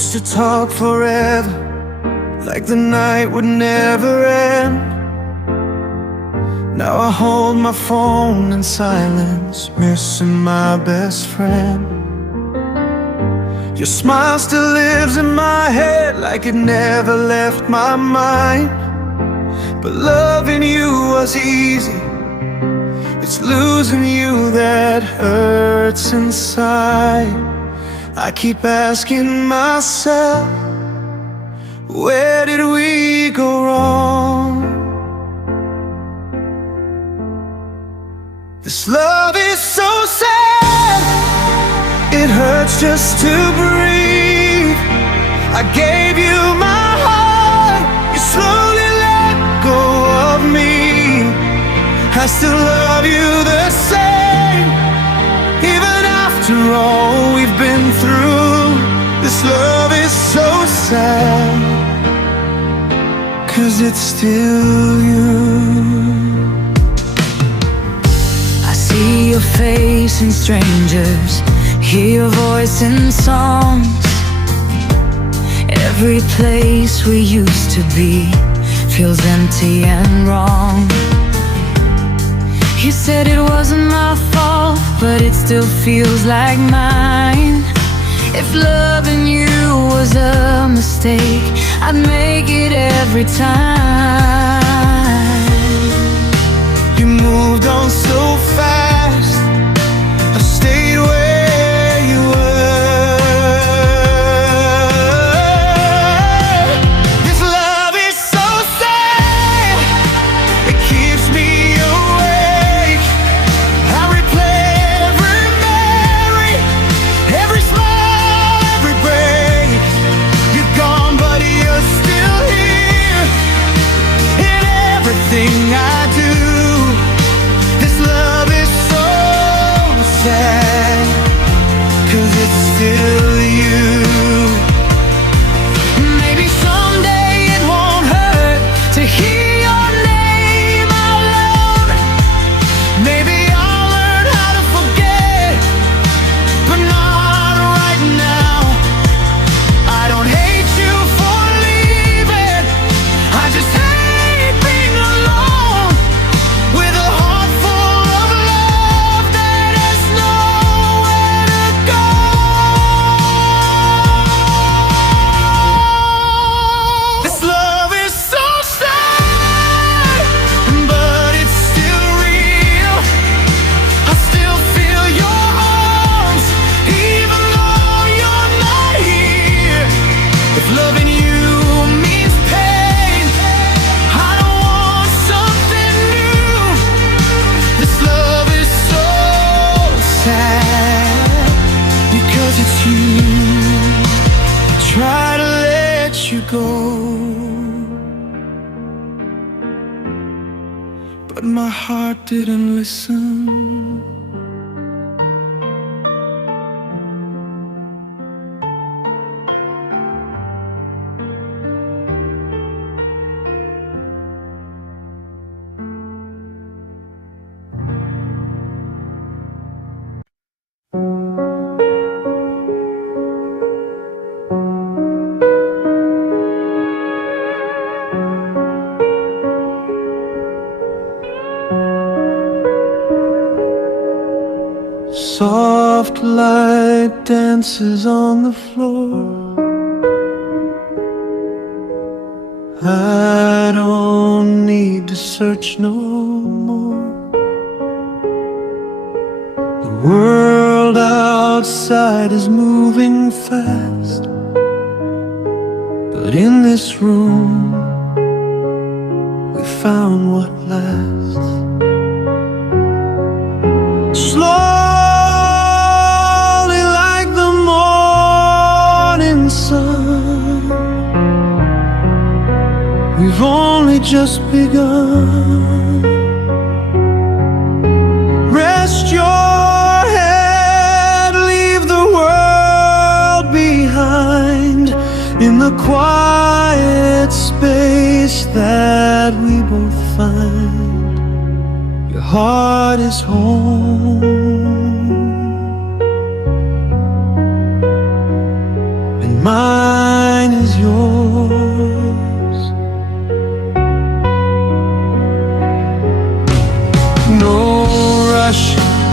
used to talk forever, like the night would never end. Now I hold my phone in silence, missing my best friend. Your smile still lives in my head, like it never left my mind. But loving you was easy, it's losing you that hurts inside. I keep asking myself, where did we go wrong? This love is so sad, it hurts just to breathe. I gave you my heart, you slowly let go of me. I still love you the same, even after all we've been through. This love is so sad, 'cause it's still you. I see your face in strangers, hear your voice in songs. Every place we used to be feels empty and wrong. You said it wasn't my fault, but it still feels like mine. If loving you was a mistake, I'd make it every time. You moved on so fast, I stayed where you were. This love is so sad, it keeps me awake. I replay every memory, every smile, every break. You're gone, but you're still here in everything I do. This love is so sad, 'cause it's still you. Maybe someday it won't hurt to hear your name out loud. Maybe I'll learn how to forget, but not right now. I don't hate you for leaving, I just hate being alone with a heart full of love that has nowhere to go. This love is so sad, but it's still real. I still feel your arms, even though you're not here. If loving you means pain, I don't want something new. This love is so sad, because it's you. Try to let you go, but my heart didn't listen. Soft light dances on the floor. I don't need to search no more. The world outside is moving fast, but in this room we found what lasts. Slowly, like the morning sun, we've only just begun. Rest your head, leave the world behind, in the quiet space that we both find. Your heart is home, and mine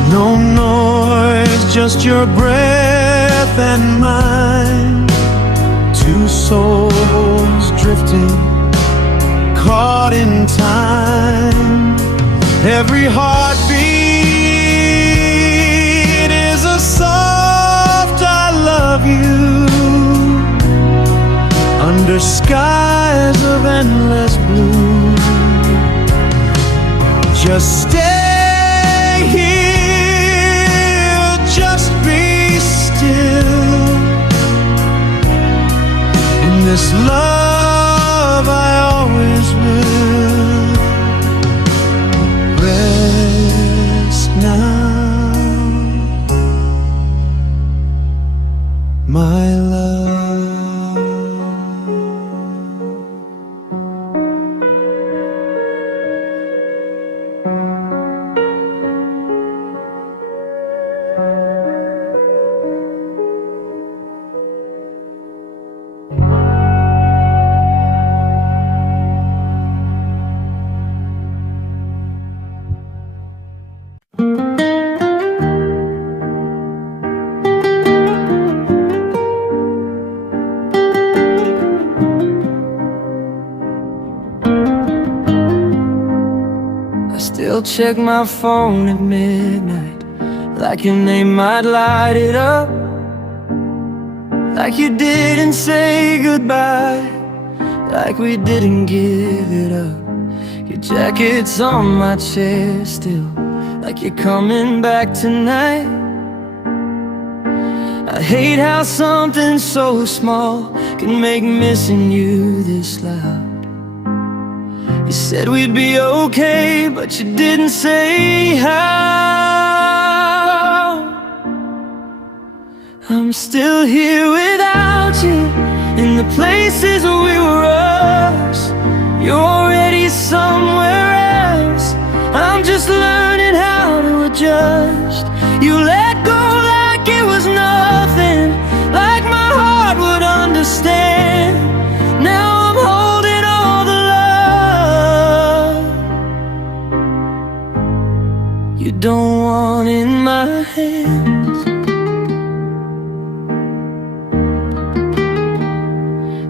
No noise, just your breath and mine. Two souls drifting, caught in time. Every heartbeat is a soft I love you, under skies of endless blue. Just stay here, just be still. In this love I always will. Rest now, my love. I still check my phone at midnight, like your name might light it up, like you didn't say goodbye, like we didn't give it up. Your jacket's on my chair still, like you're coming back tonight. I hate how something so small can make missing you this loud. You said we'd be okay, but you didn't say how. I'm still here without you, in the places where we were us. You're already somewhere else. I'm just learning how to adjust. You let go like it was nothing, like my heart would understand. Now I'm holding all the love you don't want in my hands.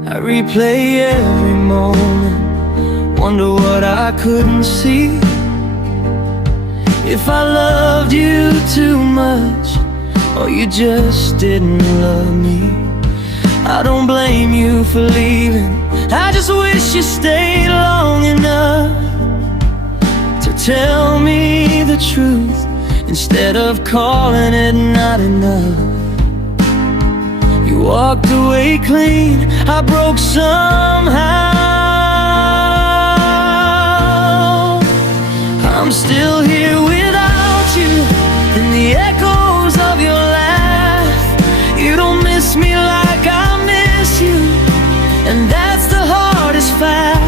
I replay every moment, wonder what I couldn't see. If I loved you too much, or you just didn't love me. I don't blame you for leaving, I just wish you stayed long enough to tell me the truth, instead of calling it not enough. You walked away clean, I broke somehow. I'm still here without you, in the echoes of your laugh. You don't miss me like I miss you, and that's the hardest fact.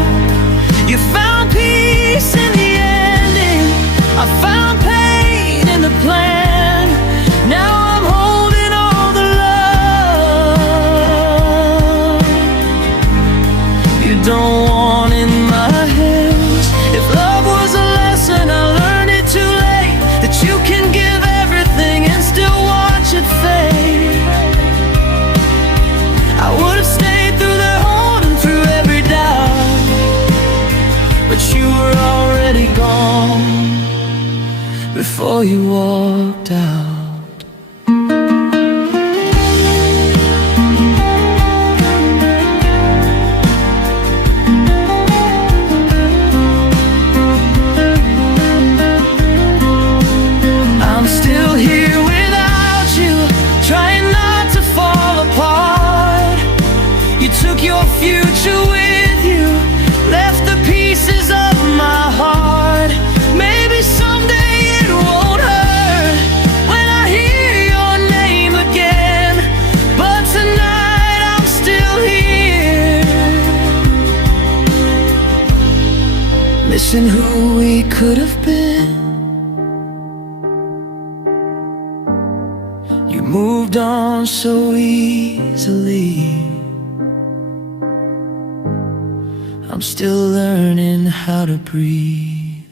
You found peace in the ending, I found pain in the plan. Now I'm holding all the love you don't want in my hands. If love was a lesson, I learned it too late, that you can give everything and still watch it fade. I would have stayed through the hard and through every doubt, but you were already gone before you walked out. I'm still here without you, trying not to fall apart. You took your future with you, left the pieces of my heart. Maybe someday it won't hurt when I hear your name again, but tonight I'm still here, missing who we could have been. You moved on so easily, I'm still learning how to breathe.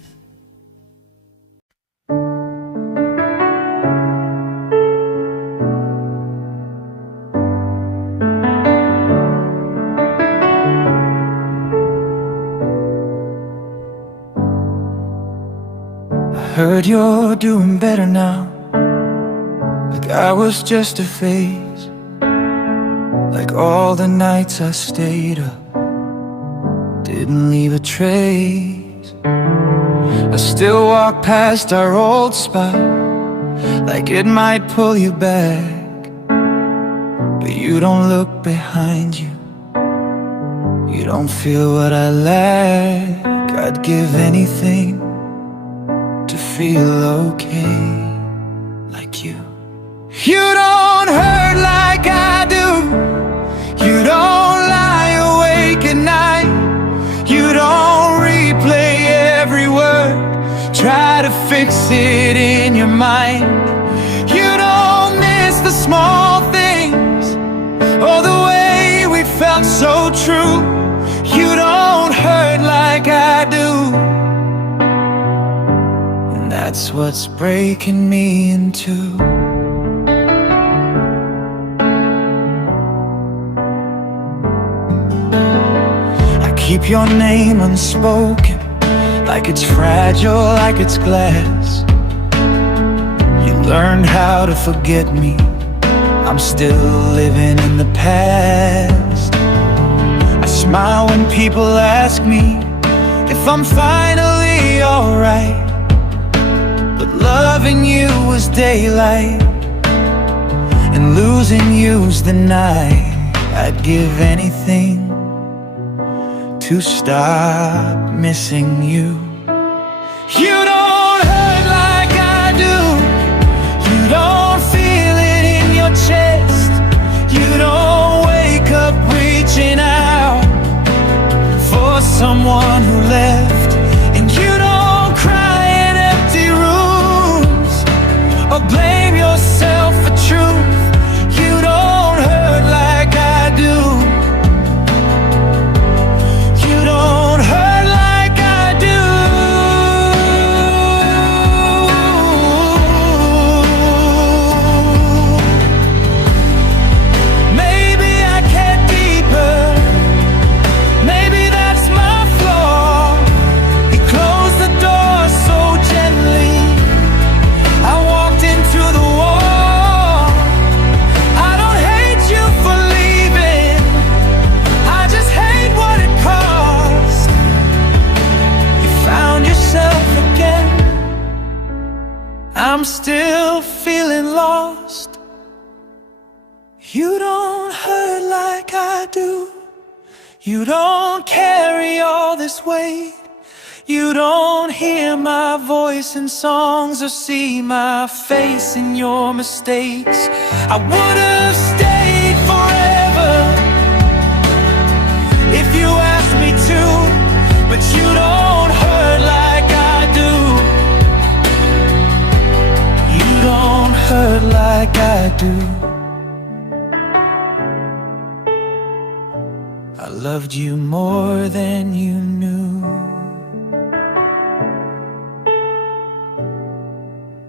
Heard you're doing better now, like I was just a phase, like all the nights I stayed up didn't leave a trace. I still walk past our old spot, like it might pull you back, but you don't look behind you. You don't feel what I lack. I'd give anything to feel okay like you. You don't hurt like I do. You don't lie awake at night. You don't replay every word, try to fix it in your mind. You don't miss the small things, or the way we felt so true. You don't hurt like I do, and that's what's breaking me in two. I keep your name unspoken, like it's fragile, like it's glass. You learned how to forget me, I'm still living in the past. I smile when people ask me if I'm finally alright, but loving you was daylight, and losing you's the night. I'd give anything to stop missing you. You don't hurt like I do. You don't feel it in your chest. You don't wake up reaching out for someone who left. And you don't cry in empty rooms or blame yourself for truth. You don't hurt like I do. You don't hurt like I do. Maybe I care deeper. Maybe that's my flaw. You closed the door so gently, I walked into the wall. I don't hate you for leaving, I just hate what it cost. You found yourself again, I'm still feeling lost. You don't hurt like I do. You don't carry all this weight. You don't hear my voice in songs or see my face in your mistakes. I would have stayed forever if you asked me to, but you don't hurt like I do. You don't hurt like I do. I loved you more than you knew,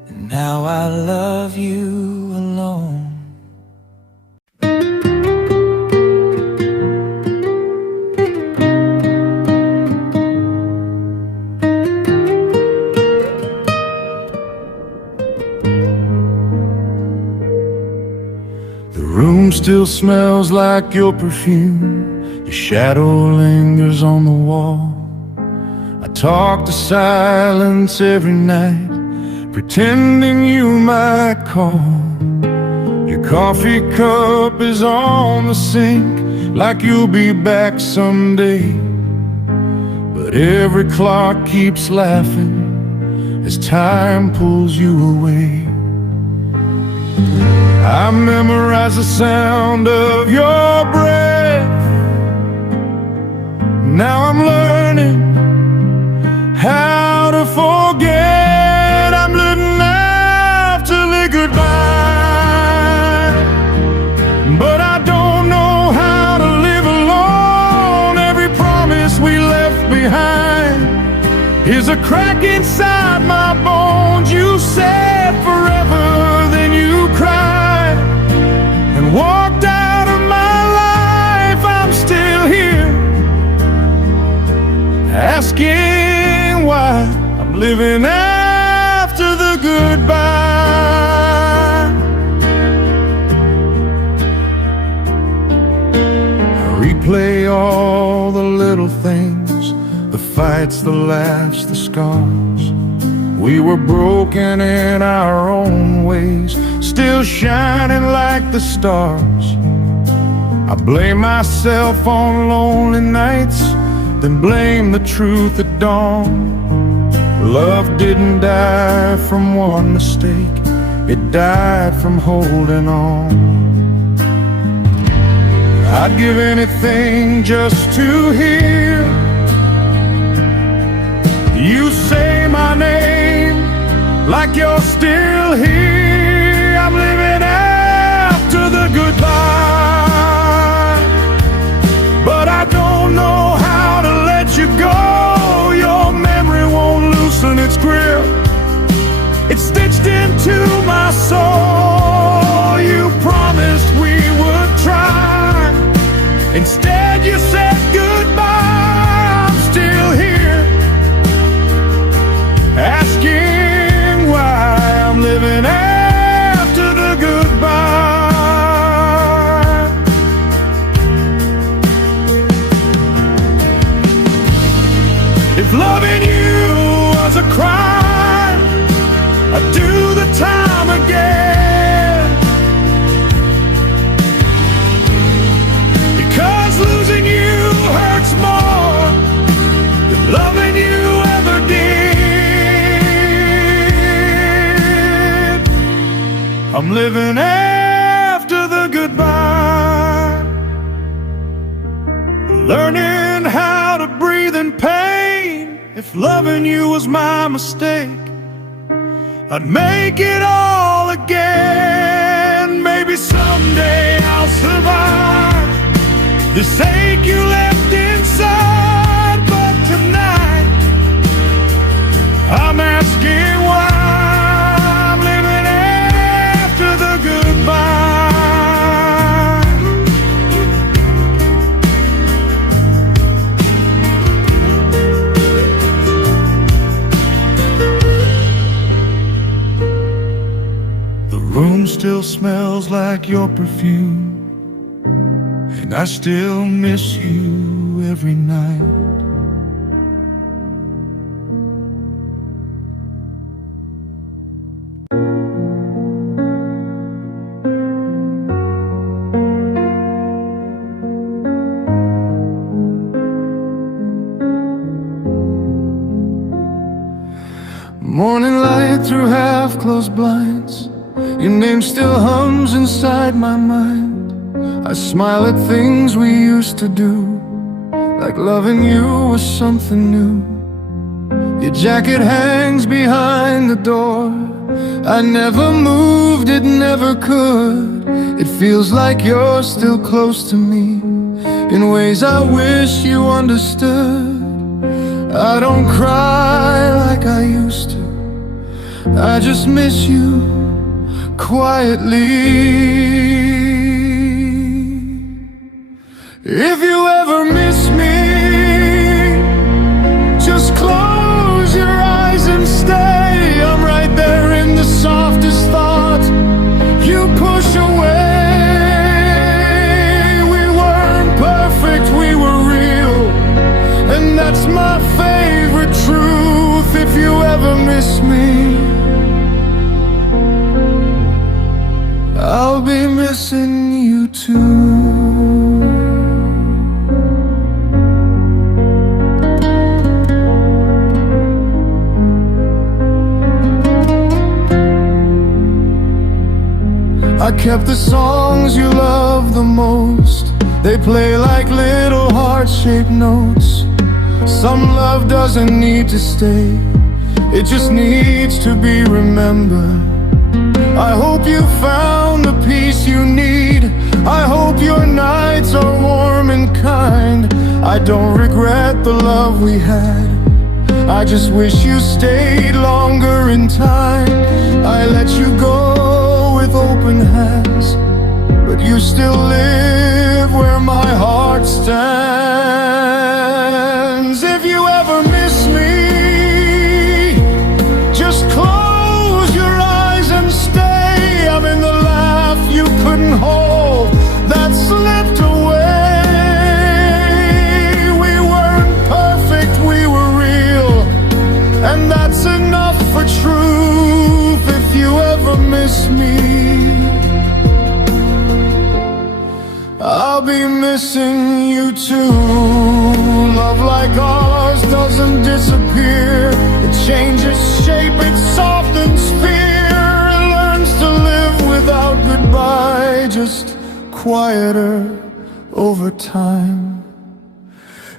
and now I love you alone. The room still smells like your perfume. Your shadow lingers on the wall. I talk to silence every night, pretending you might call. Your coffee cup is on the sink, like you'll be back someday. But every clock keeps laughing as time pulls you away. I memorize the sound of your breath. Now I'm learning how to forget. I'm living life to say goodbye, but I don't know how to live alone. Every promise we left behind is a crack inside my bones. You said forever, then you cried and walked out of my life. I'm still here, asking why I'm living goodbye. Replay all the little things, the fights, the laughs, the scars. We were broken in our own ways, still shining like the stars. I blame myself on lonely nights, then blame the truth at dawn. Love didn't die from one mistake, it died from holding on. I'd give anything just to hear you say my name, like you're still here. I'm living after the goodbye, but I don't know how to let you go. Your memory won't loosen its grip, it's stitched into my soul. You promised we would try, instead you said goodbye. I'm still here, asking why I'm living after the goodbye. If loving you was a crime, I'd do the time again. Because losing you hurts more than loving you ever did. I'm living after the goodbye, learning how to breathe in pain. If loving you was my mistake, I'd make it all again. Maybe someday I'll survive this ache you left inside, but tonight I'm asking why. I'm living after the goodbye. The room still smells like your perfume, and I still miss you every night. Morning light through half-closed blinds, your name still hums inside my mind. I smile at things we used to do, like loving you was something new. Your jacket hangs behind the door, I never moved, it never could. It feels like you're still close to me, in ways I wish you understood. I don't cry like I used to, I just miss you quietly. If you ever miss me, just close your eyes and stay. I'm right there in the softest thought you push away. We weren't perfect, we were real, and that's my favorite truth. If you ever miss me, I'll be missing you too. I kept the songs you love the most, they play like little heart-shaped notes. Some love doesn't need to stay, it just needs to be remembered. I hope you found the peace you need, I hope your nights are warm and kind. I don't regret the love we had, I just wish you stayed longer in time. I let you go with open hands, but you still live where my heart stands. If you ever miss me, just close miss me, I'll be missing you too. Love like ours doesn't disappear. It changes shape, it softens fear. It learns to live without goodbye, just quieter over time.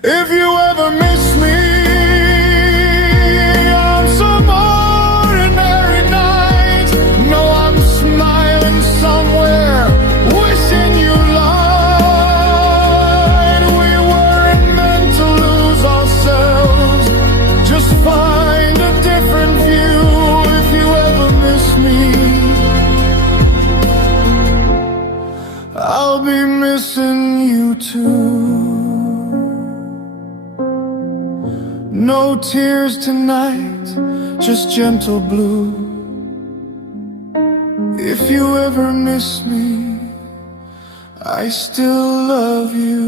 If you ever miss me on some ordinary night, know I'm smiling somewhere, wishing you lied. We weren't meant to lose ourselves, just find a different view. If you ever miss me, I'll be missing you too. No tears tonight, just gentle blue. If you ever miss me, I still love you.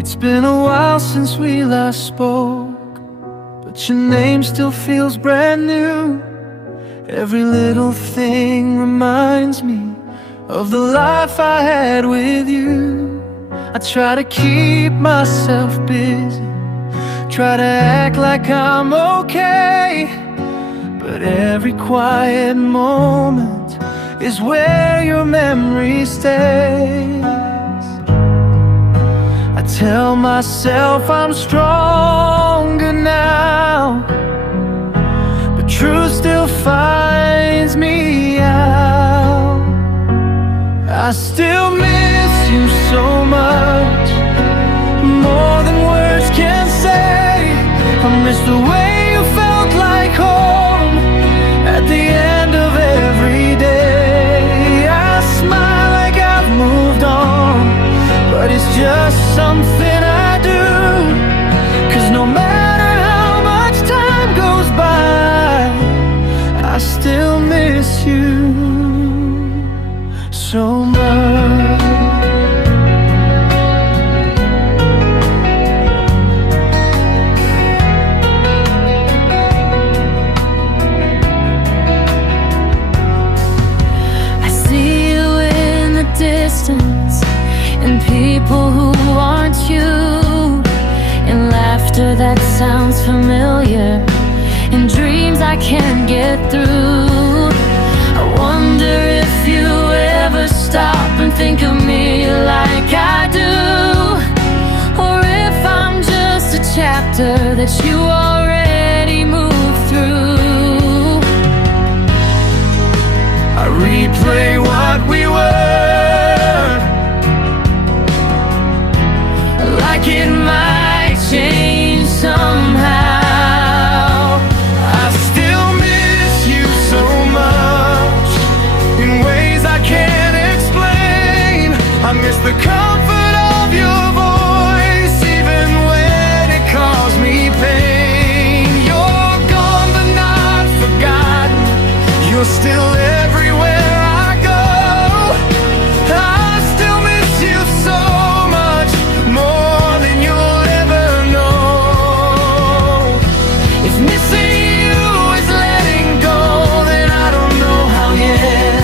It's been a while since we last spoke, but your name still feels brand new. Every little thing reminds me of the life I had with you. I try to keep myself busy, try to act like I'm okay, but every quiet moment is where your memory stays. I tell myself I'm stronger now, but truth still finds me out. I still miss you so much, more than words can say. I miss the way you felt like home at the end of every day. I smile like I've moved on, but it's just something I do. 'Cause no matter how much time goes by, I still miss you so much. I see you in the distance, and people who aren't you, and laughter that sounds familiar, and dreams I can't get through. I wonder if you ever stop and think of me like I do, or if I'm just a chapter that you already moved through. I replay what we were, like it might change somehow. I still miss you so much, in ways I can't explain. I miss the comfort of your voice, even when it caused me pain. You're gone but not forgotten, you're still everywhere I go. I still miss you so much, more than you'll ever know. If missing you is letting go, then I don't know how yet.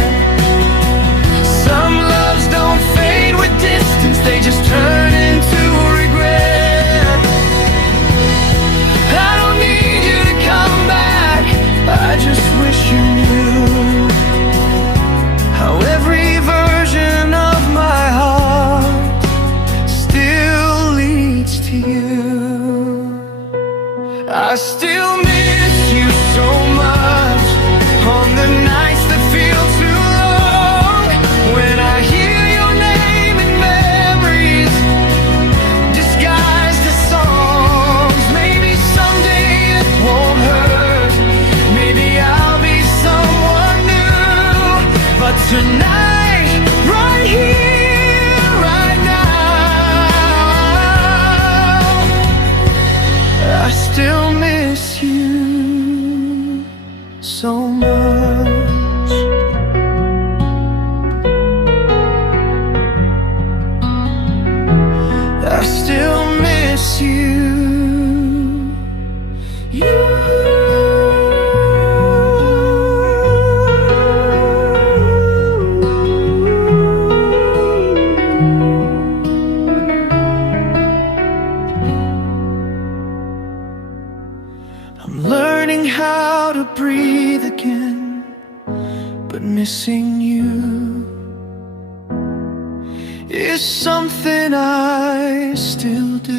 Some loves don't fade with distance, they just turn into regret. I don't need you to come back, I just wish you knew how every version of my heart still leads to you. I still miss you so much, on the nights that feel too long, when I hear your name in memories disguised as songs. Maybe someday it won't hurt, maybe I'll be someone new, but tonight, right here, right now, I still miss you. so much. I still miss you. I'm learning how to breathe again, but missing you is something I still do.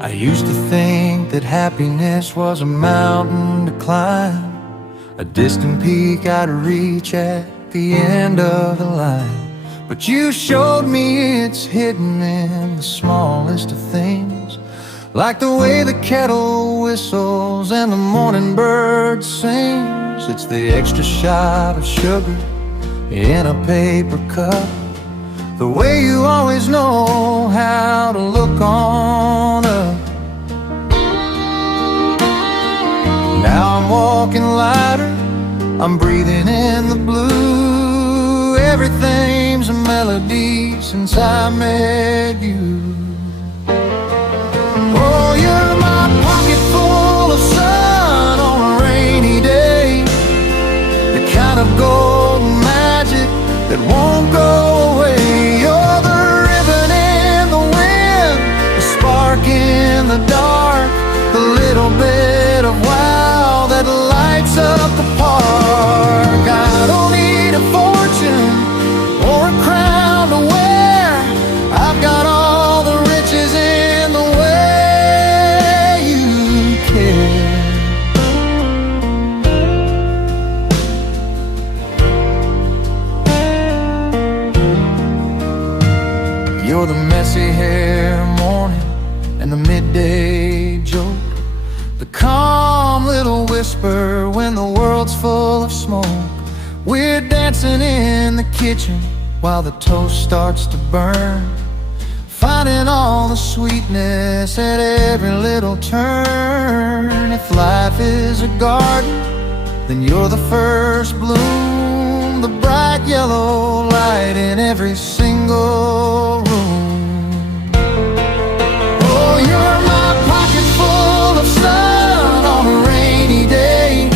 I used to think that happiness was a mountain to climb, a distant peak I'd reach at the end of the line. But you showed me it's hidden in the smallest of things, like the way the kettle whistles and the morning bird sings. It's the extra shot of sugar in a paper cup, the way you always know how to look on up. Now I'm walking lighter, I'm breathing in the blue. Everything's a melody since I met you. Oh, you're my pocket full of sun on a rainy day, the kind of golden magic that won't go away. You're the ribbon in the wind, the spark in the dark, the little bit of wow that lights up the park. I don't need a fortune or a crown to wear, I've got all the riches in the way you care. You're the messy hair morning and the midday joke, the calm little whisper when the world's full of smoke. We're dancing in the kitchen while the toast starts to burn, finding all the sweetness at every little turn. If life is a garden, then you're the first bloom, the bright yellow light in every single room. Oh, you're my pocket full of sun on a rainy day,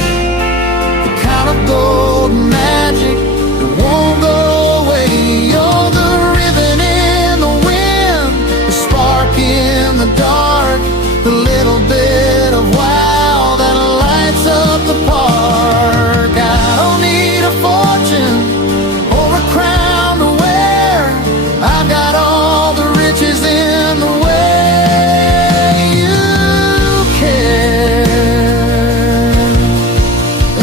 the kind of golden magic that won't go away. You're the ribbon in the wind, the spark in the dark, the little bit of wow that lights up the park. I don't need a fortune or a crown to wear, I've got all the riches in the way you care.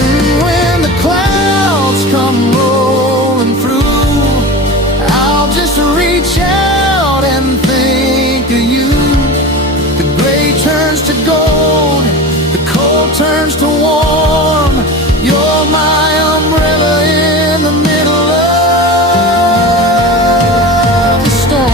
And when the clouds come rolling through, I'll just reach out and think of you. The gray turns to gold, the cold turns to warm. You're my umbrella in the middle of the storm.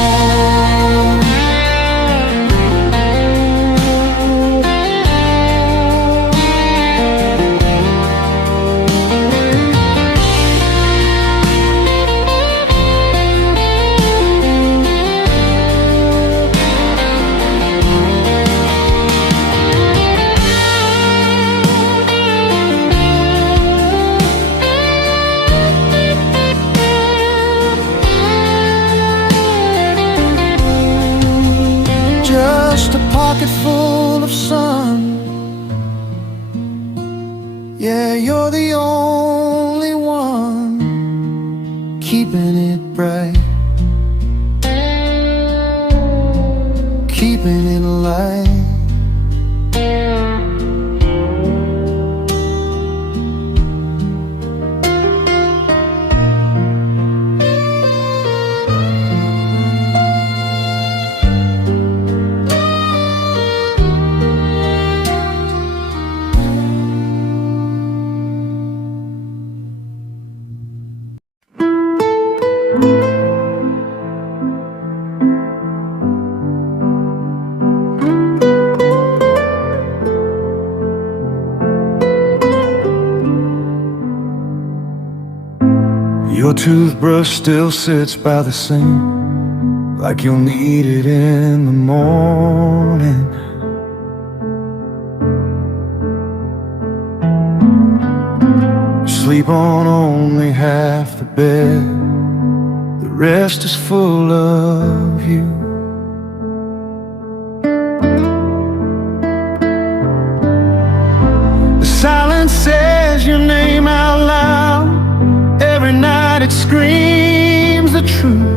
Just a pocket full of sun. Yeah, you're the only one keeping it bright, keeping it alive. Your toothbrush still sits by the sink, like you'll need it in the morning. Sleep on only half the bed, the rest is full of you. The silence says your name out loud. Every night it screams the truth.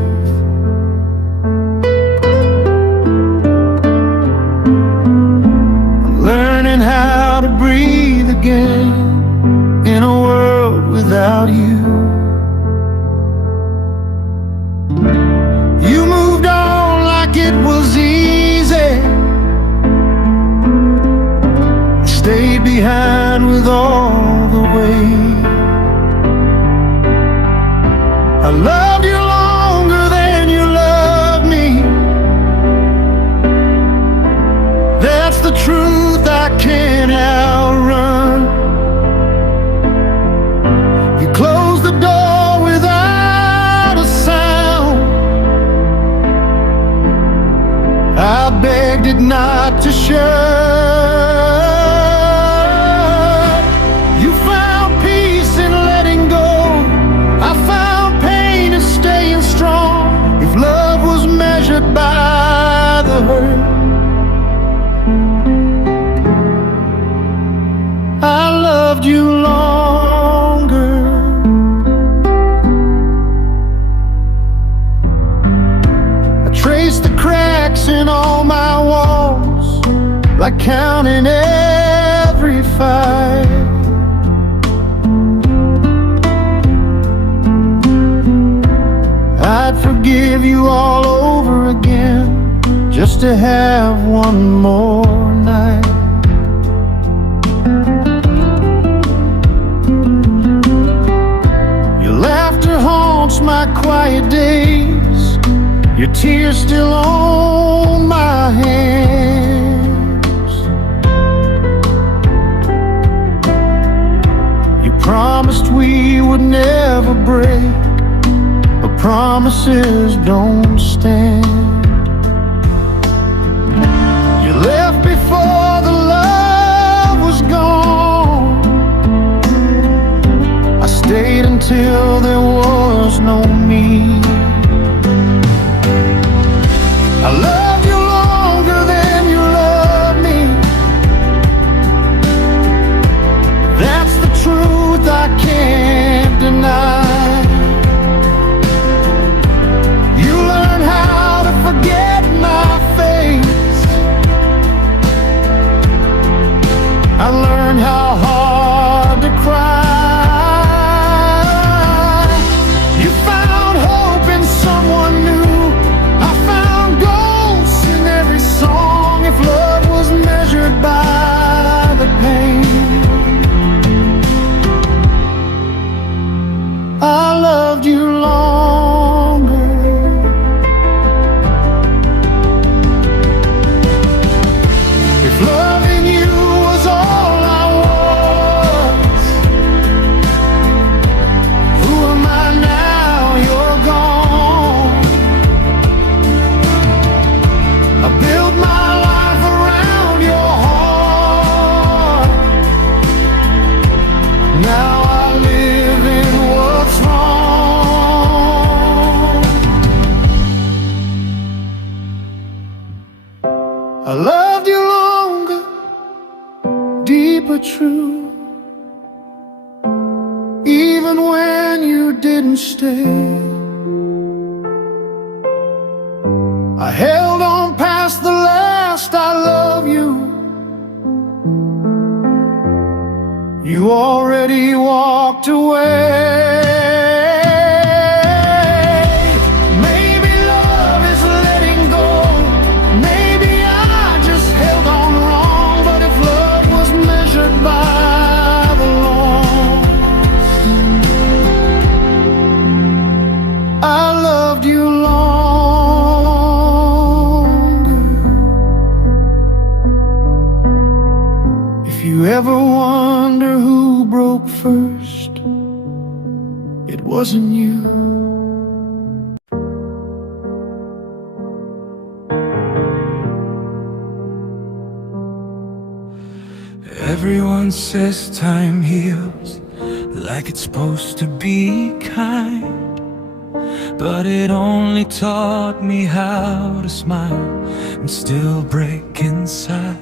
I'm learning how to breathe again in a world without you. You moved on like it was easy. I stayed behind with all the weight. I loved you longer than you loved me. That's the truth I can't outrun. You closed the door without a sound. I begged it not to shut. You found peace in letting go. I found pain in staying strong. If love was measured by the hurt, I loved you longer. I traced the cracks in all my walls, like counting every fight. I'd forgive you all over again, just to have one more night. Your laughter haunts my quiet days. Your tears still on my hands. You promised we would never break, but promises don't stand. You left before the love was gone. I stayed until there was no me. I loved you longer than you loved me. That's the truth I can't deny. You learned how to forget my face. I learned how hard to cry. You found hope in someone new. I found ghosts in every song. If love was measured by the pain, I loved you longer. If loving you was all I was, who am I now you're gone? I built my life around your heart. Now I live in what's wrong. I loved you longer, deeper, true. Even when you didn't stay, I held on past the last I love you. You already walked away. Maybe love is letting go. Maybe I just held on wrong. But if love was measured by the loss, I loved you longer. If you ever wonder who broke first, it wasn't you. says time heals like it's supposed to be kind, but it only taught me how to smile and still break inside.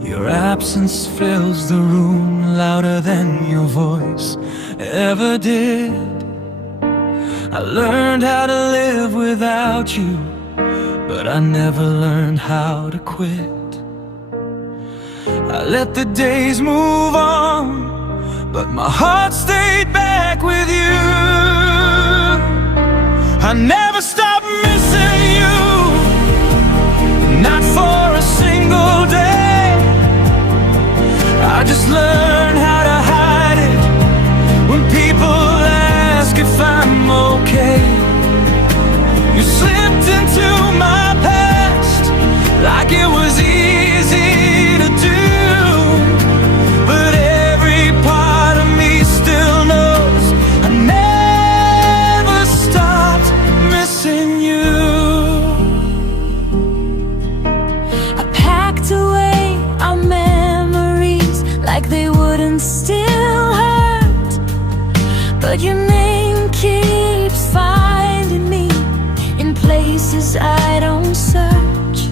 Your absence fills the room louder than your voice ever did. I learned how to live without you, but I never learned how to quit. I let the days move on, but my heart stayed back with you. I never stopped missing you, not for a single day. I just learned how to hide it when people ask if I'm okay. You slipped into my past like it was easy to do, but every part of me still knows I never stopped missing you. I packed away our memories like they wouldn't still hurt, but your name keeps finding me in places I don't search.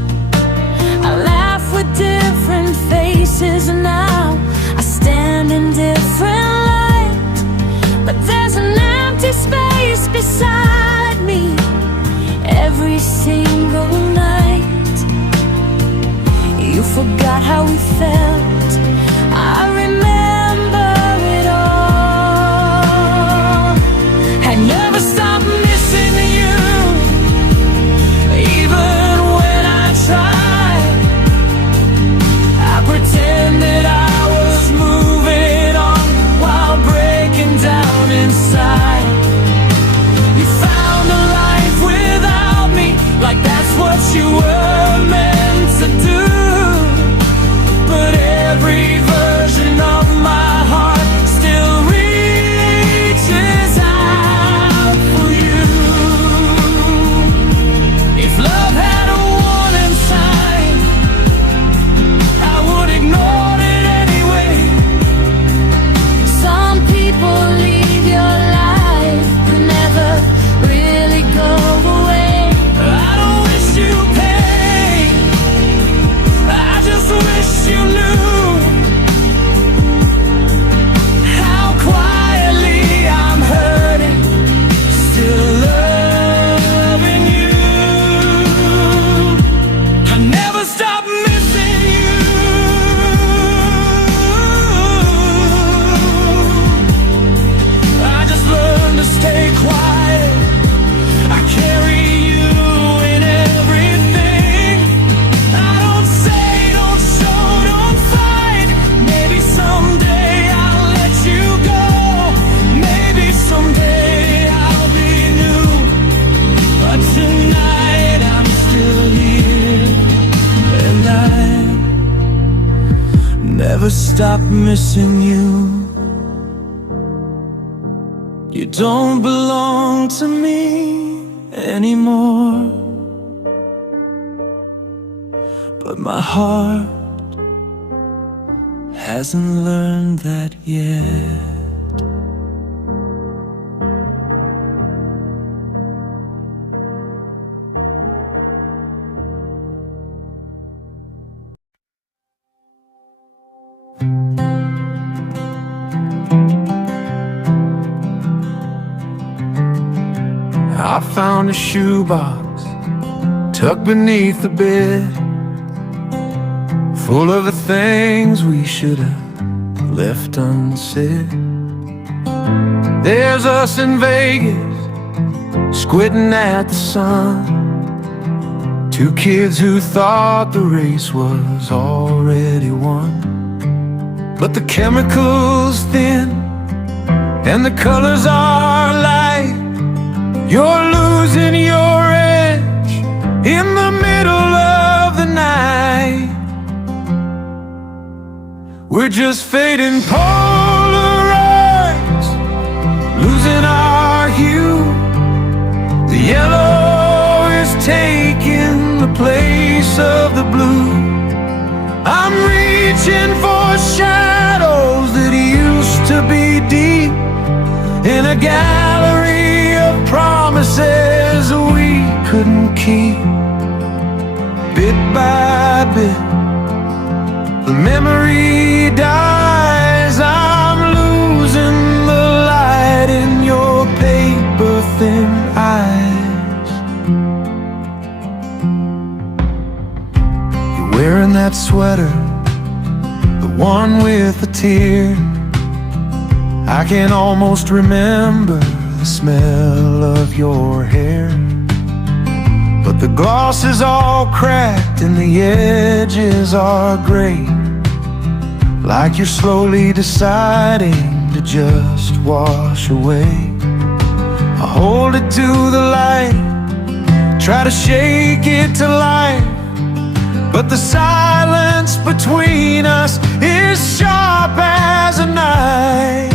I laugh with different faces and now I stand in different light, but there's an empty space beside me every single night. You forgot how we felt, I remember it all. I never stopped missing you, even when I tried. I pretended I was moving on while breaking down inside. You found a life without me, like that's what you were meant to do, but every version of my heart still reaches out for you. If love had a warning sign, I would ignore it anyway. Some people leave your life but never really go away. I don't wish you pain, I just wish you knew how quietly I'm hurting, still loving you. I never stop missing you. I just learned to stay quiet. I carry you in everything. I don't say, don't show, don't fight. Maybe someday I'll let you go. Maybe someday I'll be new, but tonight I'm still here, and I never stop missing you. You don't belong to me anymore, but my heart hasn't learned that yet. I found a shoebox tucked beneath the bed, full of the things we should have left unsaid. There's us in Vegas, squinting at the sun, two kids who thought the race was already won. But the chemicals thin and the colors are light. You're losing your edge in the middle of the night. We're just fading Polaroids, losing our hue. The yellow is taking the place of the blue. I'm reaching reaching for shadows that used to be deep, in a gallery of promises we couldn't keep. Bit by bit, the memory dies. I'm losing the light in your paper-thin eyes. You're wearing that sweater, the one with the tear. I can almost remember the smell of your hair, but the gloss is all cracked and the edges are gray, like you're slowly deciding to just wash away. I hold it to the light, try to shake it to life, but the silence between us is sharp as a knife.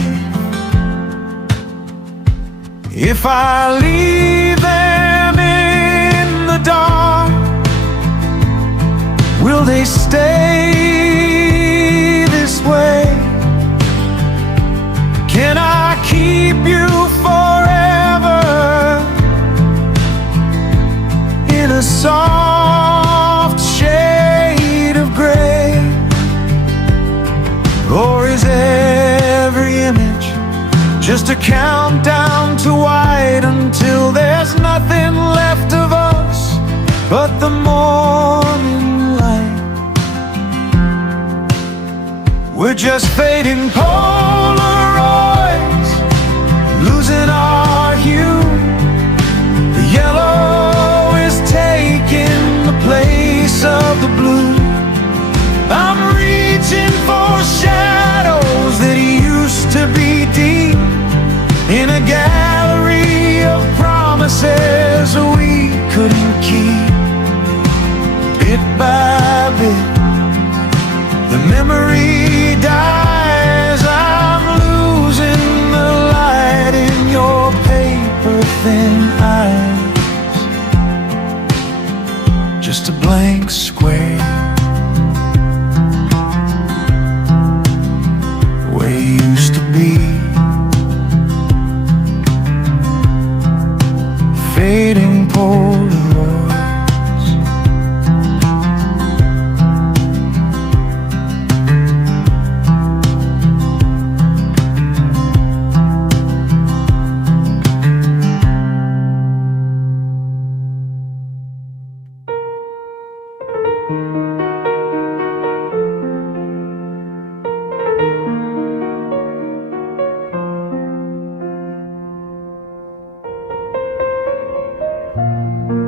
If I leave them in the dark, will they stay this way? Can I keep you forever in a soft shade of gray? Or is every image just a countdown to white, until there's nothing left of us but the morning light? We're just fading Polaroids, losing our hue. The yellow is taking the place of the blue. I'm reaching for shadows that used to be deep, in a gallery of promises we couldn't keep. Bit by bit, the memory dies. I'm losing the light in your paper-thin eyes. Just a blank square where you used to be. Fading Polaroids.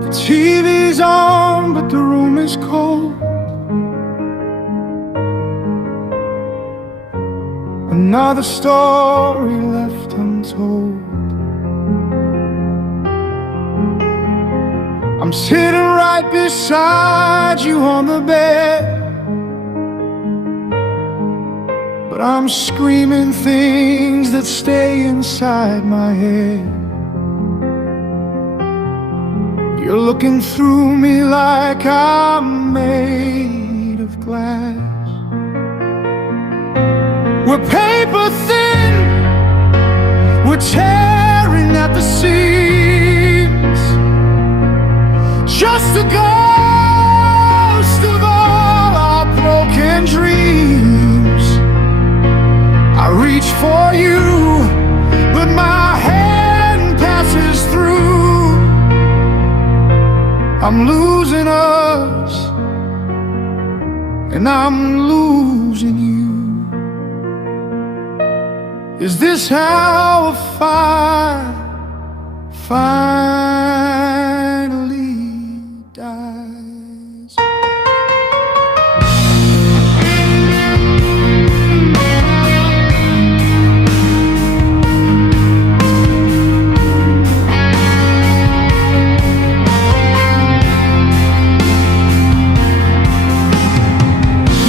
The TV's on, but the room is cold. Another story left untold. I'm sitting right beside you on the bed, but I'm screaming things that stay inside my head. You're looking through me like I'm made of glass. We're paper thin, we're tearing at the seams. Just a ghost of all our broken dreams. I reach for you, but my hand passes through. I'm losing us, and I'm losing you. Is this how a fire finally dies?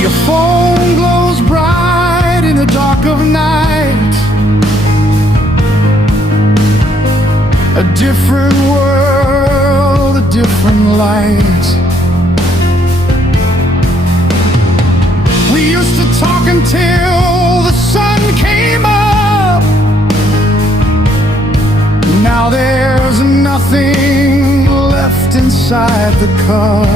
Your phone glows bright in the dark of night. A different world, a different light. We used to inside the cup.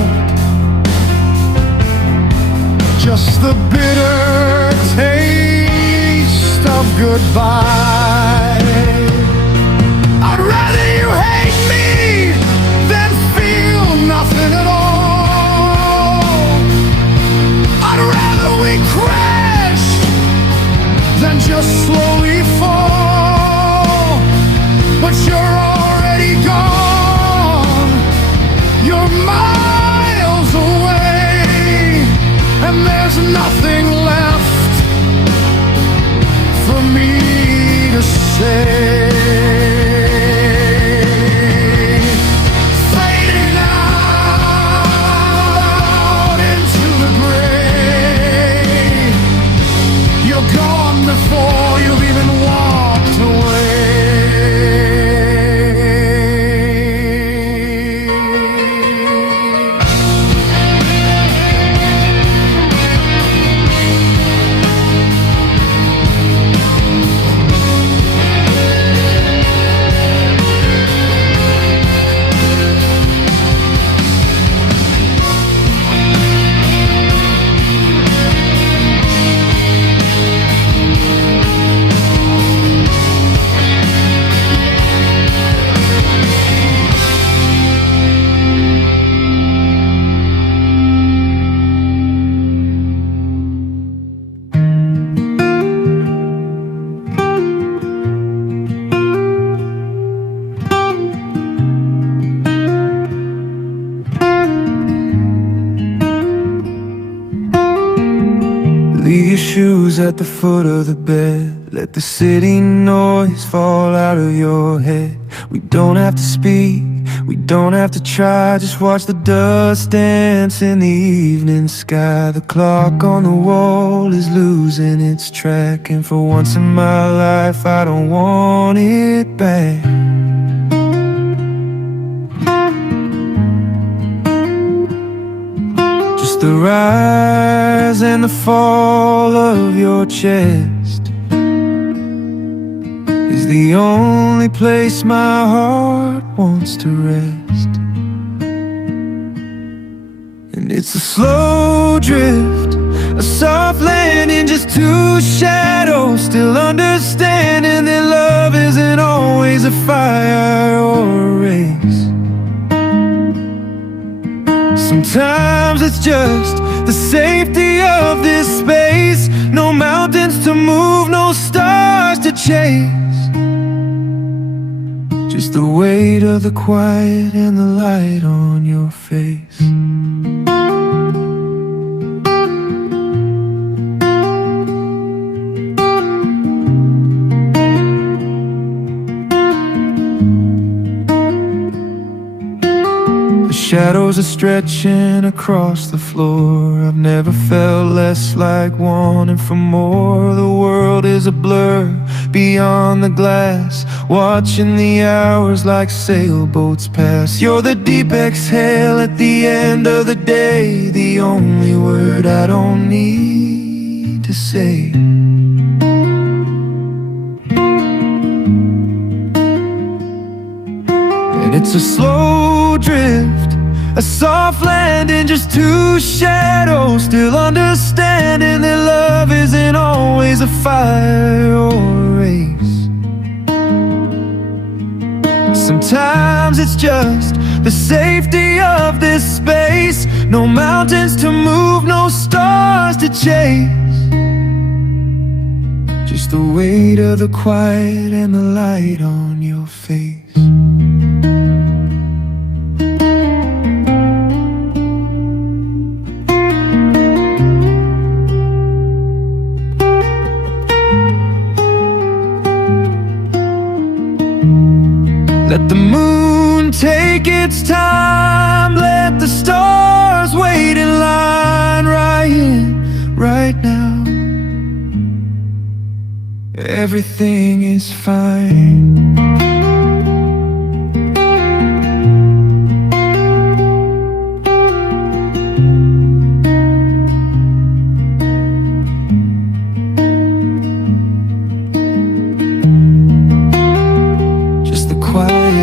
Just the bitter taste of goodbye. I'd rather you hate me than feel nothing at all. I'd rather we crash than just slowly fall. But you're already gone. You're miles away, and there's nothing left for me to say. Fading out into the gray. You're gone before you've even walked away. Leave your shoes at the foot of the bed. Let the city noise fall out of your head. We don't have to speak, we don't have to try. Just watch the dust dance in the evening sky. The clock on the wall is losing its track, and for once in my life I don't want it back. Just the rise and the fall of your chest is the only place my heart wants to rest. And it's a slow drift, a soft landing, just two shadows still understanding that love isn't always a fire or a race. Sometimes it's just the safety of this space. No mountains to move, no stars to chase. Just the weight of the quiet and the light on your face. Shadows are stretching across the floor. I've never felt less like wanting for more. The world is a blur beyond the glass, watching the hours like sailboats pass. You're the deep exhale at the end of the day, the only word I don't need to say. And it's a slow drift, a soft landing, just two shadows still understanding that love isn't always a fire or a race. Sometimes it's just the safety of this space. No mountains to move, no stars to chase. Just the weight of the quiet and the light on your face. Let the moon take its time, let the stars wait in line right here, right now. Everything is fine. Just the quiet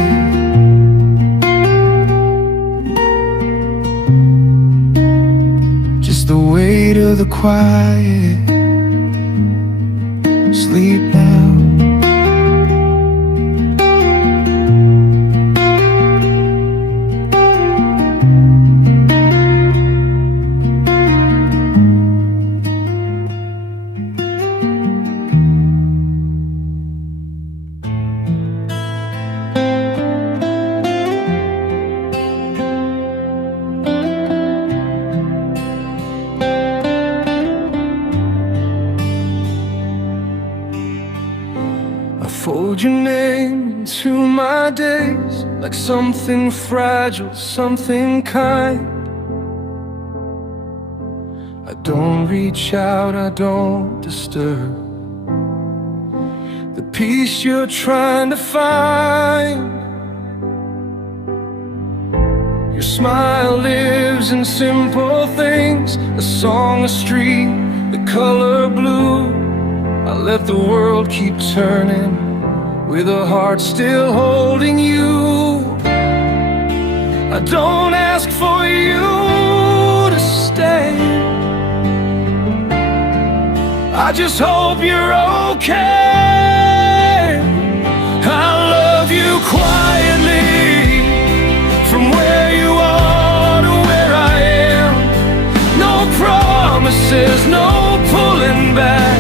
the quiet. Sleep now. I fold your name into my days like something fragile, something kind. I don't reach out, I don't disturb the peace you're trying to find. Your smile lives in simple things, a song, a street, the color blue. I let the world keep turning with a heart still holding you. I don't ask for you to stay, I just hope you're okay. I love you quietly, from where you are to where I am. No promises, no pulling back,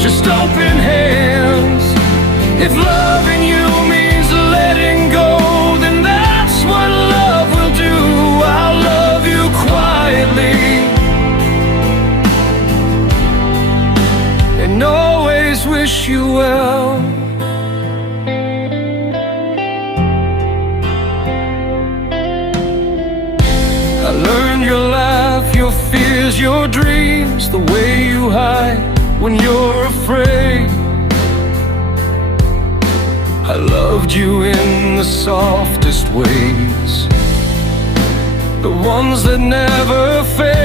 just open hands. If loving you means letting go, then that's what love will do. I'll love you quietly and always wish you well. I learned your laugh, your fears, your dreams, the way you hide when you're afraid. I loved you in the softest ways, the ones that never fade.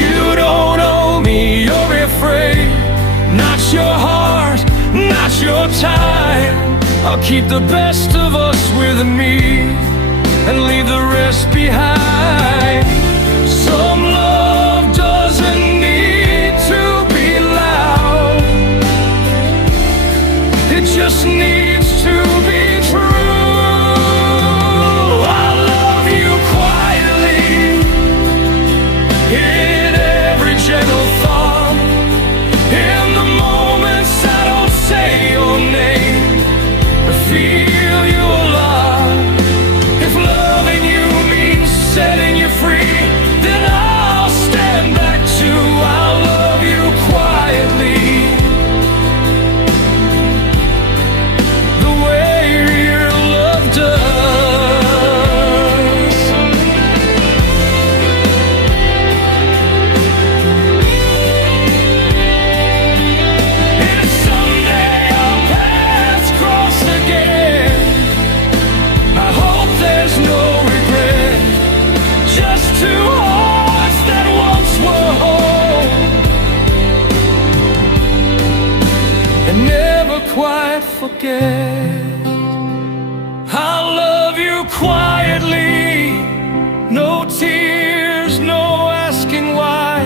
You don't owe me, you're afraid. Not your heart, not your time. I'll keep the best of us with me and leave the rest behind. Some love doesn't need to be loud, it just needs to be true. I love you quietly, in every gentle thought, in the moments I don't say your name, but feel you a lot. If loving you means setting you free, then I'll stand back too. I'll love you quietly, the way your love does. And if someday our paths cross again, I hope there's no regret, just two hearts that once were whole and never quite forget. I'll love you quietly, no tears, no asking why,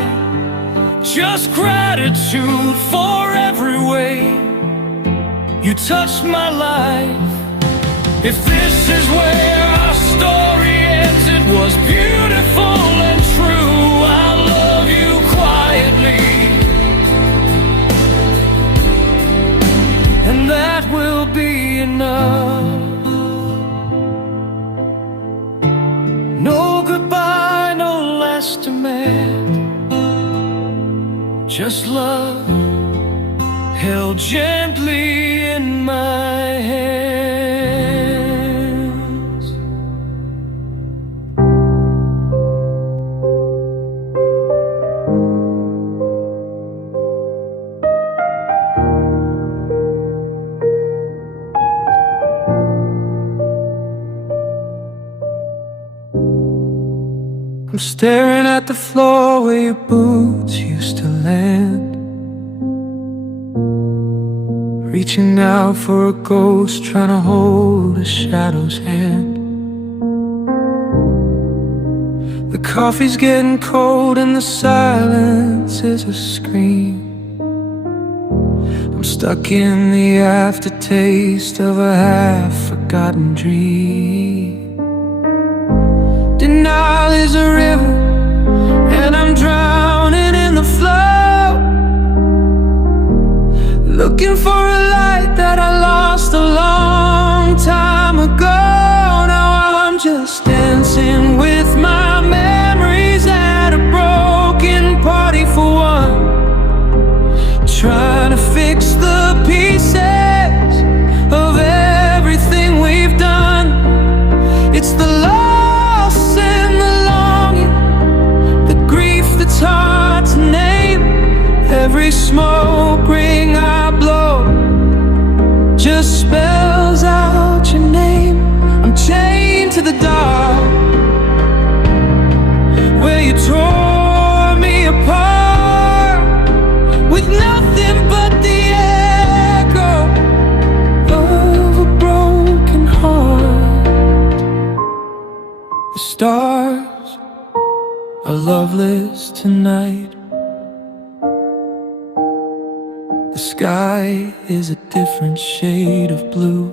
just gratitude for every way you touched my life. If this is where our story ends, it was beautiful and true. I'll love you quietly, and that will be enough. No goodbye, no last demand, just love held gently in my hands. I'm staring at the floor where your boots used to land, reaching out for a ghost, trying to hold a shadow's hand. coffee's getting cold and the silence is a scream. I'm stuck in the aftertaste of a half-forgotten dream. Denial is a river, and I'm drowning in the flow, looking for a light that I lost a long time ago. Now I'm just dancing with my memories at a broken party for one, trying to fix the pieces of everything we've done. It's the loss and the longing, the grief that's hard to name. Every smoke ring I blow just spells out your name. I'm chained to the dark where you tore me apart, with nothing but the echo of a broken heart. The stars are loveless tonight. The sky is a different shade of blue,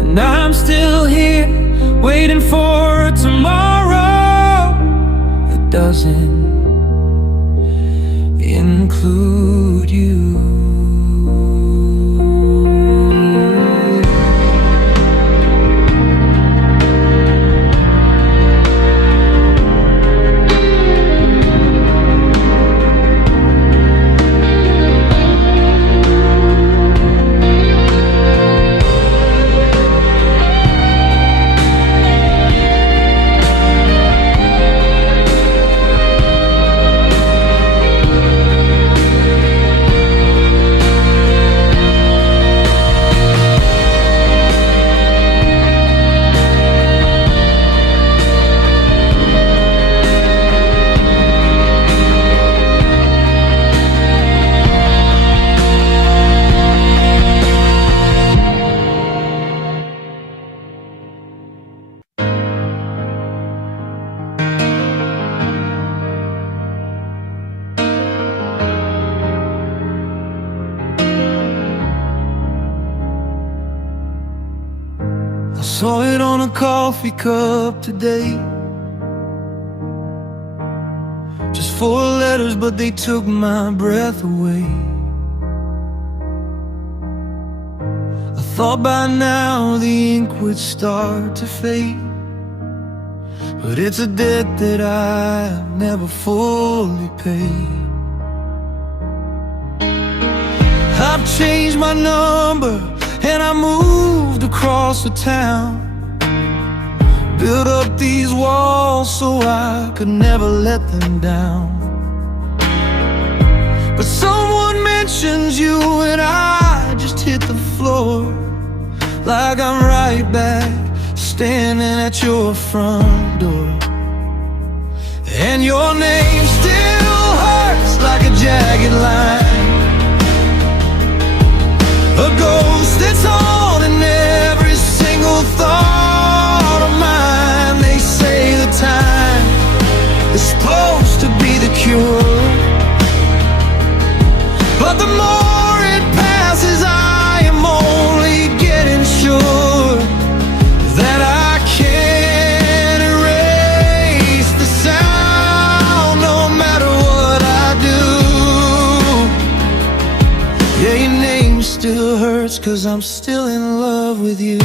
and I'm still here waiting for a tomorrow that doesn't include you. I saw it on a coffee cup today, just 4 letters, but they took my breath away. I thought by now the ink would start to fade, but it's a debt that I've never fully paid. I've changed my number and I moved across the town, built up these walls so I could never let them down. But someone mentions you and I just hit the floor, like I'm right back standing at your front door. And your name still hurts like a jagged line, a ghost that's haunting every single thought of mine. They say the time is supposed to be the cure, but the more it passes, I am only getting sure that I can't erase the sound no matter what I do. Yeah, your name still hurts 'cause I'm still in love with you.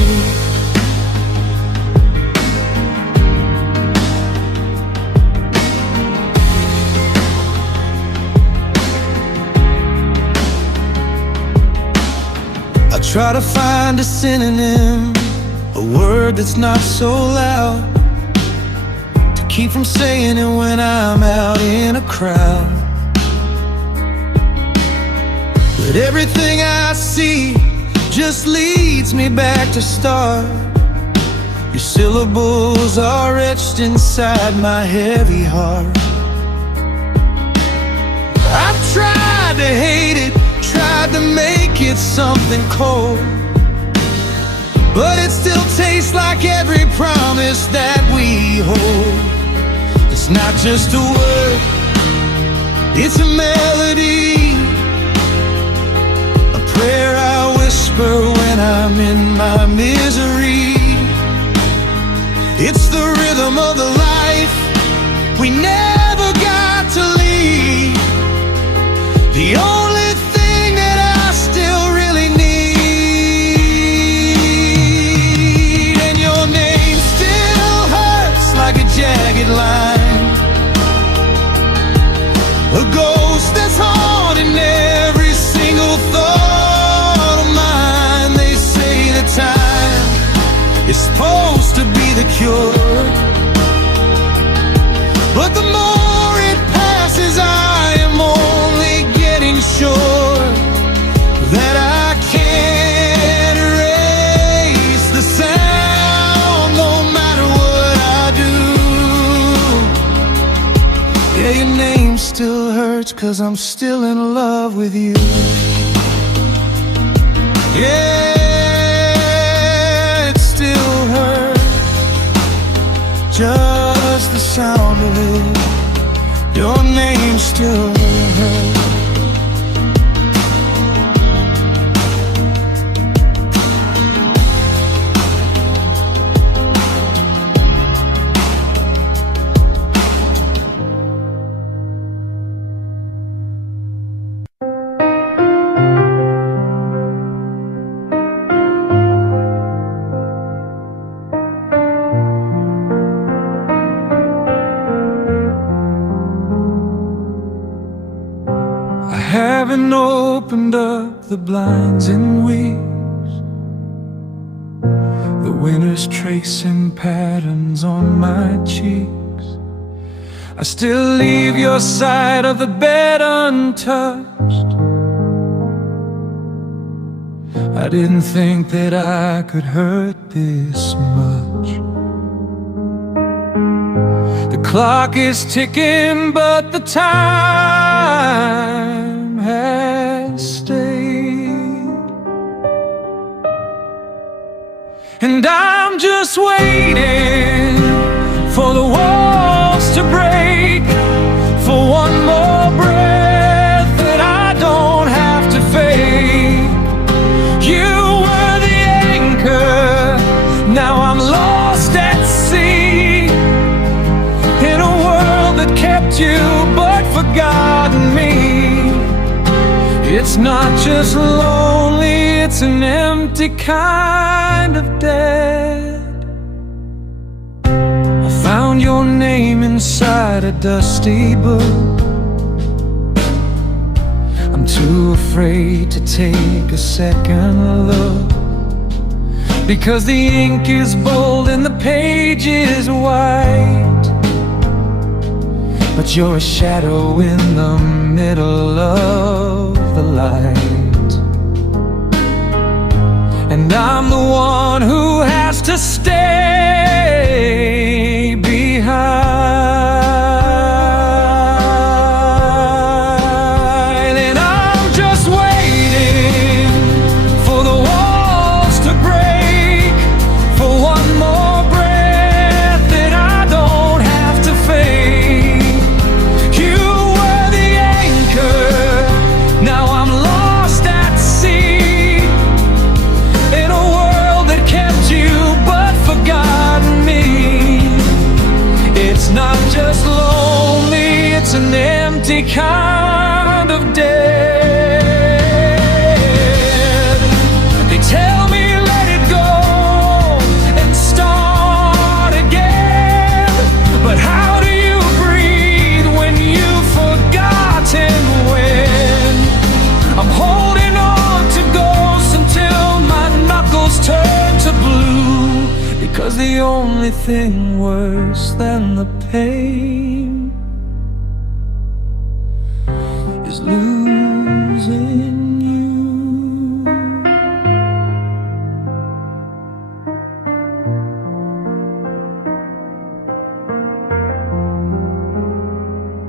I try to find a synonym, a word that's not so loud, to keep from saying it when I'm out in a crowd. But everything I see just leads me back to start. Your syllables are etched inside my heavy heart. I've tried to hate it, tried to make it something cold, but it still tastes like every promise that we hold. It's not just a word, it's a melody, a prayer I whisper when I'm in my misery. It's the rhythm of the life we never got to lead, the only thing that I still really need. And your name still hurts like a jagged line, a ghost that's haunting every single thought of mine. They say that time is supposed to be the cure, but the more it passes, I am only getting sure that I can't erase the sound, no matter what I do. Yeah, your name still hurts 'cause I'm still in love with you. Yeah, it still hurts, just the sound of it. Your name still hurts. Haven't opened up the blinds in weeks. The winter's tracing patterns on my cheeks. I still leave your side of the bed untouched. I didn't think that I could hurt this much. The clock is ticking, but the time has stayed, and I'm just waiting for the walls to break, for one more breath that I don't have to fake. You were the anchor, now I'm lost at sea, in a world that kept you but forgotten me. It's not just lonely, it's an empty kind of dead. I found your name inside a dusty book. I'm too afraid to take a second look, because the ink is bold and the page is white, but you're a shadow in the middle of the light. And I'm the one who has to stay behind. And I'm just waiting for the walls to break, for one more breath that I don't have to fake. You were the anchor, now I'm lost at sea, in a world that kept you but forgotten me. It's not just lonely, it's an empty kind of dead. They tell me let it go and start again, but how do you breathe when you've forgotten when? I'm holding on to ghosts until my knuckles turn to blue, because the only thing worse than the pain is losing you.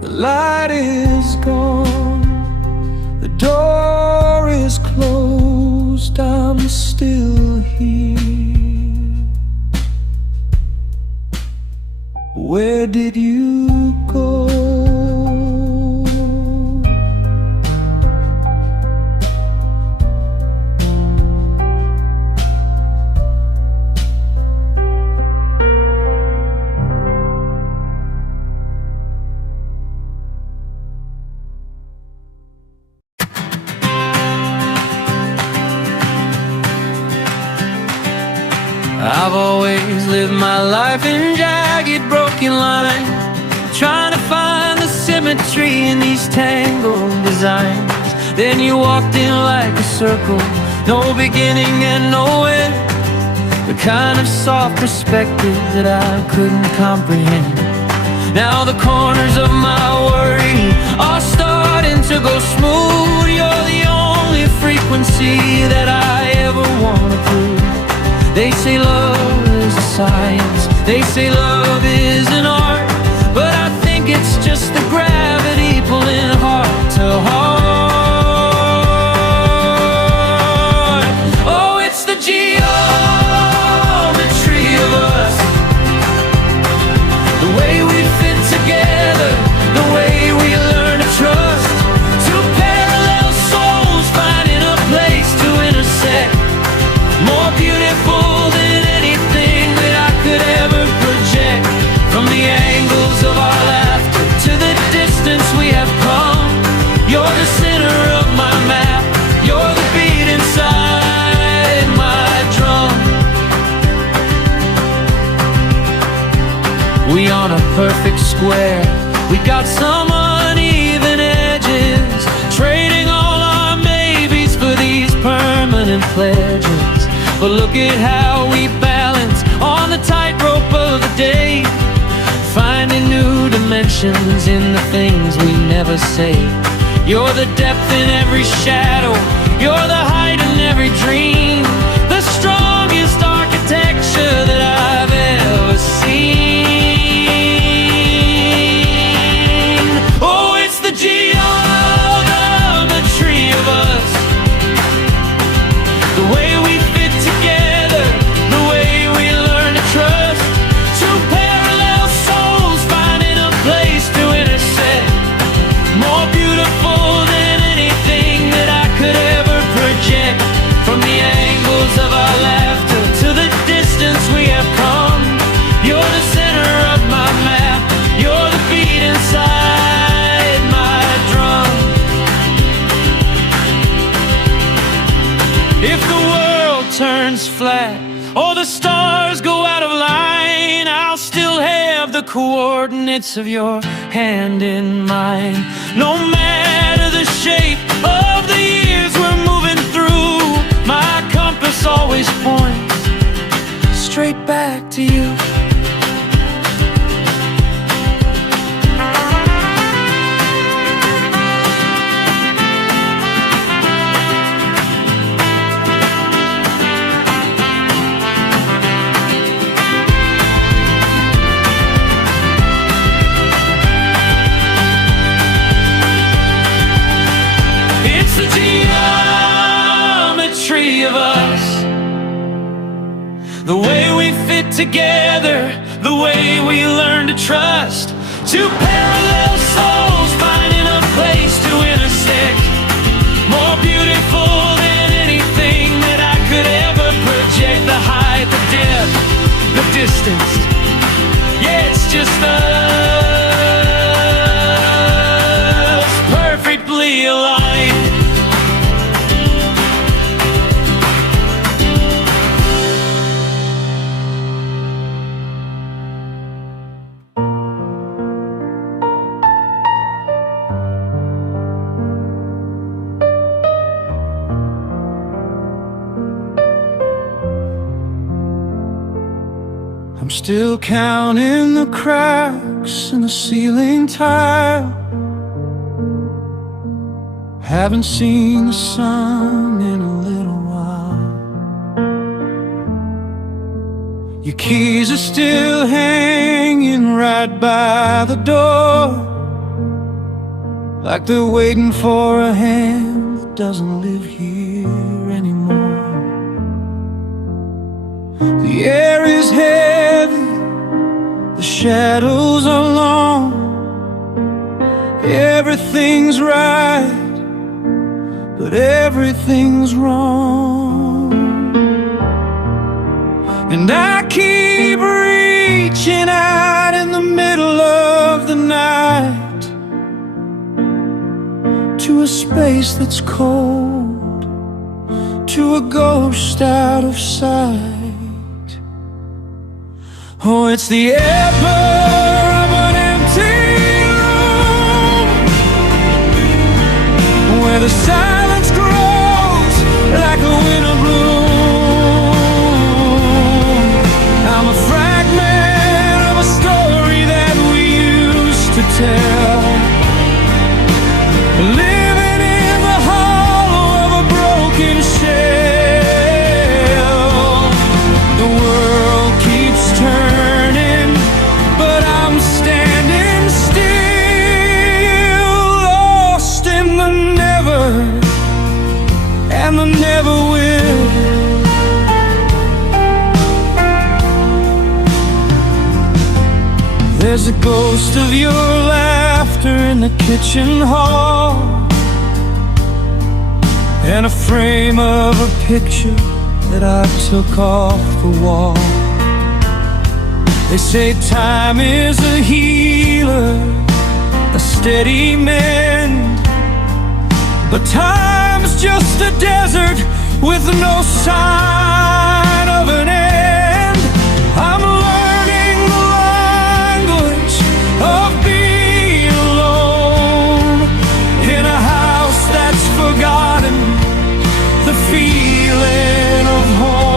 The light is gone, the door is closed, I'm still here. Where did you go? I've always lived my life in jagged, broken lines, trying to find the symmetry in these tangled designs. Then you walked in like a circle, no beginning and no end, the kind of soft perspective that I couldn't comprehend. Now the corners of my worry are starting to go smooth. You're the only frequency that I ever want to prove. They say love is a science, they say love is an art, but I think it's just the gravity pulling heart to heart. Oh, it's the geometry of us, the way we fit together, the way we learn to trust. Two parallel souls finding a place to intersect, more beautiful than anything that I could ever project. From the angles of our laughter to the distance we have come, you're the center of my map, you're the beat inside my drum. We on a perfect square, we got some uneven edges, trading all our maybes for these permanent pledges. But look at how we balance on the tightrope of the day, finding new dimensions in the things we never say. You're the depth in every shadow, you're the height in every dream, the strongest architecture that I've ever seen. Oh, it's the geometry of us, the way we fit together, the way we learn to trust. Two parallel souls finding a place to intersect, more beautiful than anything that I could ever project. From the angles of our laughter to the distance we have come, you're the center of my map, you're the beat inside my drum. If the world turns flat or the stars go out of line, I'll still have the coordinates of your hand in mine. No matter the shape of the years we're moving through, my compass always points straight back to you. The geometry of us, the way we fit together, the way we learn to trust. Two parallel souls finding a place to intersect, more beautiful than anything that I could ever project. The height, the depth, the distance, yeah, it's just us, perfectly aligned. I'm still counting the cracks in the ceiling tile. Haven't seen the sun in a little while. Your keys are still hanging right by the door, like they're waiting for a hand that doesn't live here anymore. The air is heavy, the shadows are long, everything's right, but everything's wrong. And I keep reaching out in the middle of the night to a space that's cold, to a ghost out of sight. Oh, it's the echo of an empty room, where the silence grows like a winter bloom. I'm a fragment of a story that we used to tell, living in the hollow of a broken shell. The world keeps turning, but I'm standing still, lost in the never and the never will. There's a ghost of your laughter in the kitchen hall, and a frame of a picture that I took off the wall. They say time is a healer, a steady mend, but time's just a desert with no sign of an end. I'm learning the language of being alone in a house that's forgotten the feeling of home.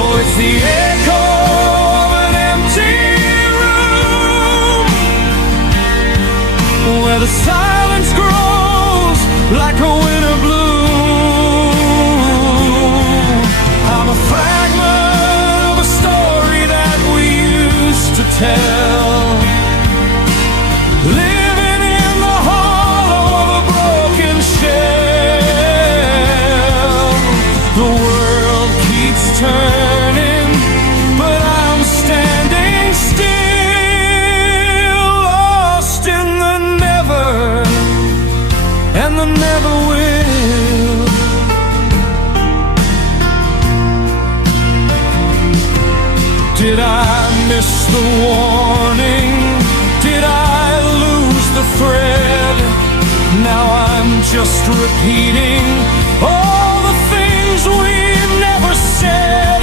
Oh, it's the echo of an empty room, where the silence grows like a winter bloom. I'm a fragment of a story that we used to tell, living in the hollow of a broken shell. The world keeps turning, but I'm standing still, lost in the never and the never will. Did I miss the warning? Did I lose the thread? Now I'm just repeating all the things we've never said.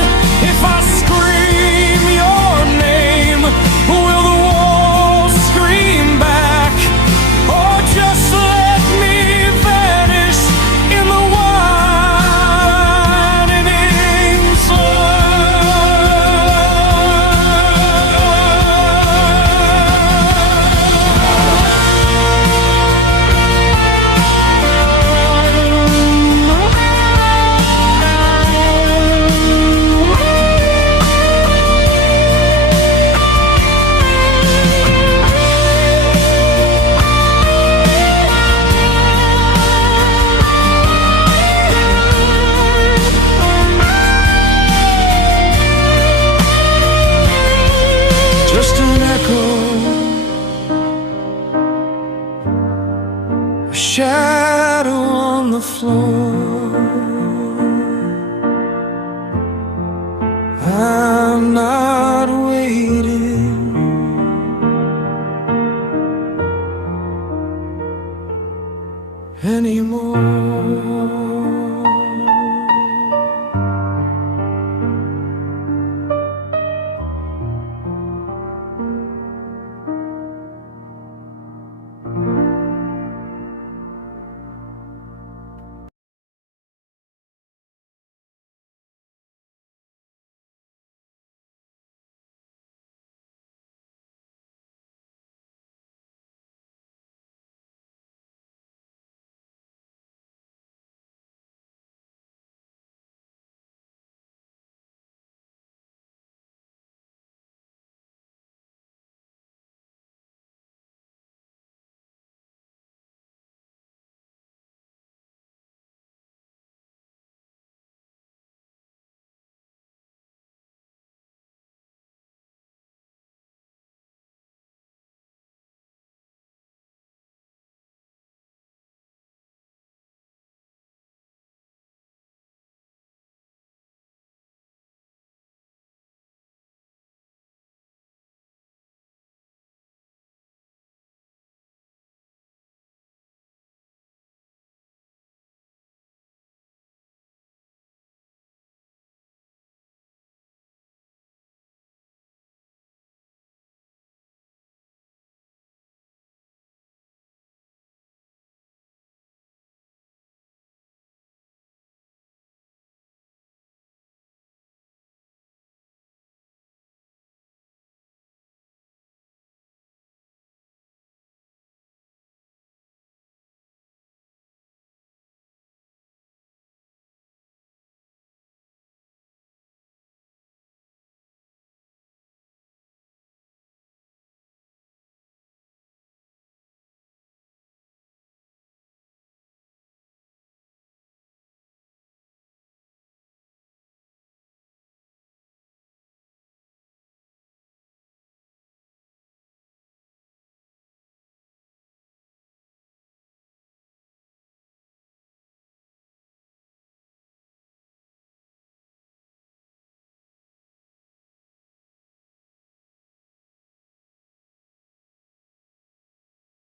If I scream your name, will the walls scream back, or just let me vanish in the widening just an echo, a shadow on the floor. I'm not waiting anymore.